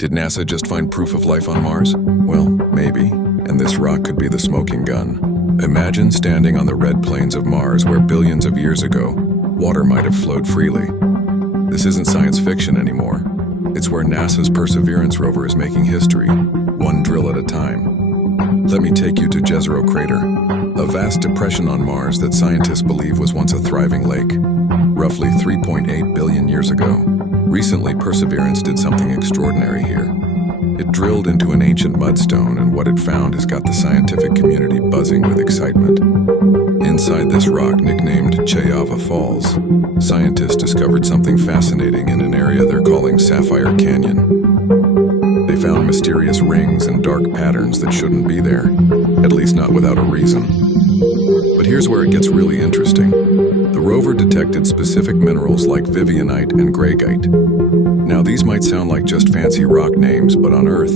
Did NASA just find proof of life on Mars? Well, maybe, and this rock could be the smoking gun. Imagine standing on the red plains of Mars where billions of years ago, water might have flowed freely. This isn't science fiction anymore. It's where NASA's Perseverance rover is making history, one drill at a time. Let me take you to Jezero Crater, a vast depression on Mars that scientists believe was once a thriving lake, roughly 3.8 billion years ago. Recently, Perseverance did something extraordinary here. It drilled into an ancient mudstone, and what it found has got the scientific community buzzing with excitement. Inside this rock, nicknamed Cheyava Falls, scientists discovered something fascinating in an area they're calling Sapphire Canyon. They found mysterious rings and dark patterns that shouldn't be there, at least not without a reason. But here's where it gets really interesting. The rover detected specific minerals like vivianite and greigite. Now, these might sound like just fancy rock names, but on Earth,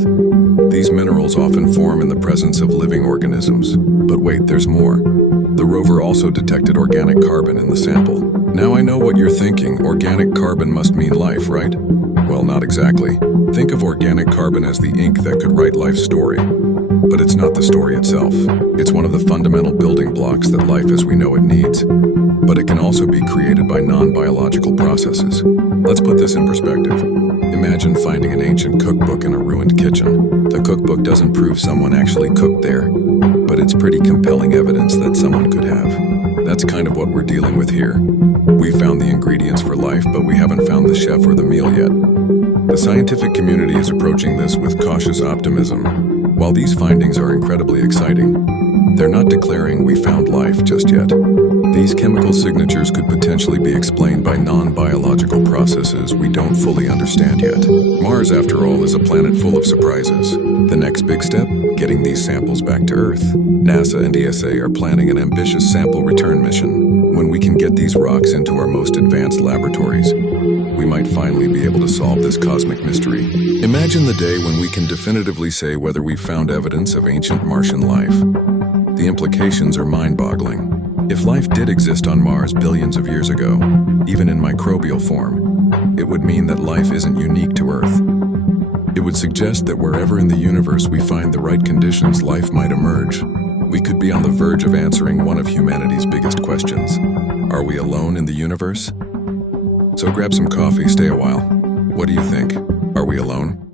these minerals often form in the presence of living organisms. But wait, there's more. The rover also detected organic carbon in the sample. Now I know what you're thinking. Organic carbon must mean life, right? Well, not exactly. Think of organic carbon as the ink that could write life's story. But it's not the story itself. It's one of the fundamental building blocks that life as we know it needs. But it can also be created by non-biological processes. Let's put this in perspective. Imagine finding an ancient cookbook in a ruined kitchen. The cookbook doesn't prove someone actually cooked there, but it's pretty compelling evidence that someone could have. That's kind of what we're dealing with here. We found the ingredients for life, but we haven't found the chef or the meal yet. The scientific community is approaching this with cautious optimism. While these findings are incredibly exciting, they're not declaring we found life just yet. These chemical signatures could potentially be explained by non-biological processes we don't fully understand yet. Mars, after all, is a planet full of surprises. The next big step? Getting these samples back to Earth. NASA and ESA are planning an ambitious sample return mission. When we can get these rocks into our most advanced laboratories, we might finally be able to solve this cosmic mystery. Imagine the day when we can definitively say whether we've found evidence of ancient Martian life. The implications are mind-boggling. If life did exist on Mars billions of years ago, even in microbial form, it would mean that life isn't unique to Earth. It would suggest that wherever in the universe we find the right conditions, life might emerge. We could be on the verge of answering one of humanity's biggest questions. Are we alone in the universe? So grab some coffee, stay a while. What do you think? Are we alone?